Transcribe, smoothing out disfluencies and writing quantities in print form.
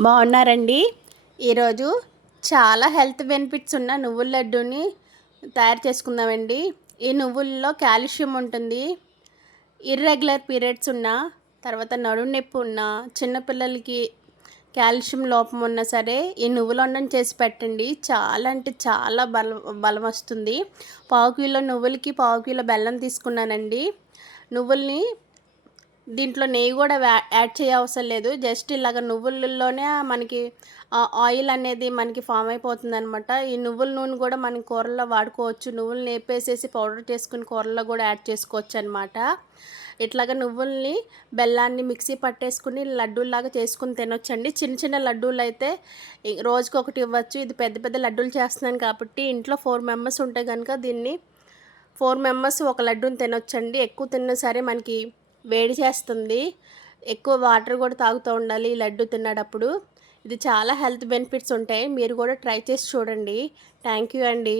బాగున్నారండి. ఈరోజు చాలా హెల్త్ బెనిఫిట్స్ ఉన్న నువ్వుల లడ్డూని తయారు చేసుకుందామండి. ఈ నువ్వుల్లో కాల్షియం ఉంటుంది. ఇర్రెగ్యులర్ పీరియడ్స్ ఉన్న, తర్వాత నడుము నొప్పి ఉన్న, చిన్నపిల్లలకి కాల్షియం లోపం ఉన్నా సరే ఈ నువ్వులుండని చేసి పెట్టండి. చాలా అంటే చాలా బలం వస్తుంది. పావు కిలో నువ్వులకి పావు కిలో బెల్లం తీసుకున్నానండి. నువ్వుల్ని దీంట్లో నెయ్యి కూడా యాడ్ చేయవసరం లేదు. జస్ట్ ఇలాగ నువ్వులలోనే మనకి ఆయిల్ అనేది మనకి ఫామ్ అయిపోతుంది అనమాట. ఈ నువ్వుల నూనె కూడా మనం కూరల్లో వాడుకోవచ్చు. నువ్వులు నేపేసేసి పౌడర్ చేసుకుని కూరల్లో కూడా యాడ్ చేసుకోవచ్చు అనమాట. ఇట్లాగ నువ్వుల్ని బెల్లాన్ని మిక్సీ పట్టేసుకుని లడ్డూల్లాగా చేసుకుని తినొచ్చండి. చిన్న చిన్న లడ్డూలు అయితే రోజుకి ఒకటి ఇవ్వచ్చు. ఇది పెద్ద పెద్ద లడ్డూలు చేస్తున్నాను కాబట్టి ఇంట్లో 4 మెంబర్స్ ఉంటే కనుక దీన్ని 4 మెంబర్స్ ఒక లడ్డూని తినొచ్చండి. ఎక్కువ తిన్నా సరే మనకి వేడి చేస్తుంది. ఎక్కువ వాటర్ కూడా తాగుతూ ఉండాలి ఈ లడ్డు తినేటప్పుడు. ఇది చాలా హెల్త్ బెనిఫిట్స్ ఉంటాయి. మీరు కూడా ట్రై చేసి చూడండి. థ్యాంక్ యూ అండి.